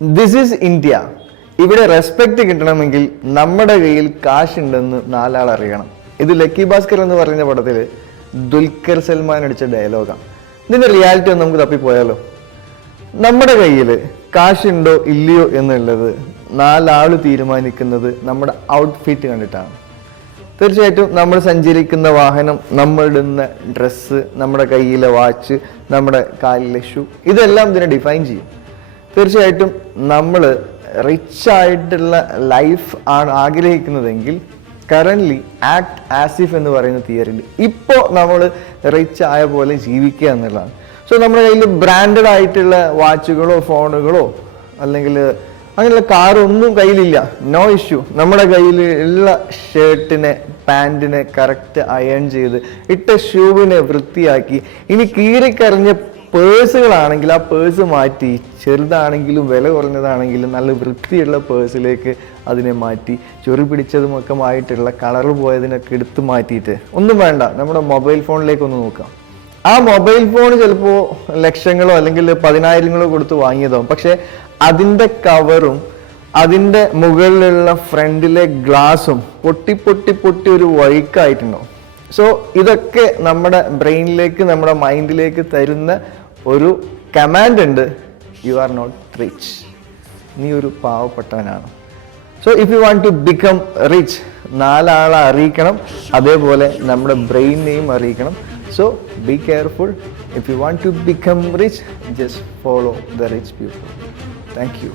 This is India. ഇവിടെ respect കിട്ടണമെങ്കിൽ നമ്മുടെ കയ്യിൽ കാശുണ്ടെന്ന് നാലാൾ അറിയണം. ഇത് ലക്കി ഭാസ്കർ എന്ന് പറയുന്ന പടത്തിൽ ദുൽഖർ സൽമാൻ അടിച്ച ഡയലോഗാണ്. ഇതിന്റെ റിയാലിറ്റി ഒന്ന് നമുക്ക് തപ്പിപ്പോയാലോ? നമ്മുടെ കയ്യിൽ കാശുണ്ടോ ഇല്ലയോ എന്നുള്ളത് നാലാള് തീരുമാനിക്കുന്നത് നമ്മുടെ ഔട്ട്ഫിറ്റ് കണ്ടിട്ടാണ്. തീർച്ചയായിട്ടും നമ്മൾ സഞ്ചരിക്കുന്ന വാഹനം, നമ്മൾ ഇടുന്ന ഡ്രസ്സ്, നമ്മുടെ കയ്യിലെ വാച്ച്, നമ്മുടെ കാലിലെ ഷൂ, ഇതെല്ലാം ഇതിനെ ഡിഫൈൻ ചെയ്യും. തീർച്ചയായിട്ടും നമ്മൾ റിച്ച് ആയിട്ടുള്ള ലൈഫ് ആണ് ആഗ്രഹിക്കുന്നതെങ്കിൽ കറൻ്റ്ലി ആക്ട് ആസ് ഇഫ് എന്ന് പറയുന്ന തിയറി ഉണ്ട്. ഇപ്പോൾ നമ്മൾ റിച്ച് ആയ പോലെ ജീവിക്കുക എന്നുള്ളതാണ്. സോ നമ്മുടെ കയ്യിൽ ബ്രാൻഡഡ് ആയിട്ടുള്ള വാച്ചുകളോ ഫോണുകളോ അല്ലെങ്കിൽ അങ്ങനെയുള്ള കാറൊന്നും കയ്യിലില്ല, നോ ഇഷ്യൂ. നമ്മുടെ കയ്യിൽ ഉള്ള ഷർട്ടിനെ പാൻറ്റിനെ കറക്റ്റ് അയൺ ചെയ്ത് ഇട്ട ഷൂവിനെ വൃത്തിയാക്കി, ഇനി കീറിക്കറിഞ്ഞ പേഴ്സുകളാണെങ്കിൽ ആ പേഴ്സ് മാറ്റി, ചെറുതാണെങ്കിലും വില കുറഞ്ഞതാണെങ്കിലും നല്ല വൃത്തിയുള്ള പേഴ്സിലേക്ക് അതിനെ മാറ്റി, ചൊറി പിടിച്ചതുമൊക്കെമായിട്ടുള്ള കളറ് പോയതിനൊക്കെ എടുത്ത് മാറ്റിയിട്ട്, ഒന്നും വേണ്ട, നമ്മുടെ മൊബൈൽ ഫോണിലേക്ക് ഒന്ന് നോക്കാം. ആ മൊബൈൽ ഫോൺ ചിലപ്പോൾ ലക്ഷങ്ങളോ അല്ലെങ്കിൽ 10,000 കൊടുത്ത് വാങ്ങിയതാവും. പക്ഷെ അതിൻ്റെ കവറും അതിൻ്റെ മുകളിലുള്ള ഫ്രണ്ടിലെ ഗ്ലാസും പൊട്ടി പൊട്ടി പൊട്ടി ഒരു വഴിക്കായിട്ടുണ്ടാവും. സോ ഇതൊക്കെ നമ്മുടെ ബ്രെയിനിലേക്ക്, നമ്മുടെ മൈൻഡിലേക്ക് തരുന്ന ഒരു കമാൻഡ് ഉണ്ട്: യു ആർ നോട്ട് റിച്ച്, നീ ഒരു പാവപ്പെട്ടവനാണ്. So if you want to become rich, നാലാളെ അറിയിക്കണം, അതേപോലെ നമ്മുടെ ബ്രെയിനെയും അറിയിക്കണം. So be careful. If you want to become rich, just follow the rich people. Thank you.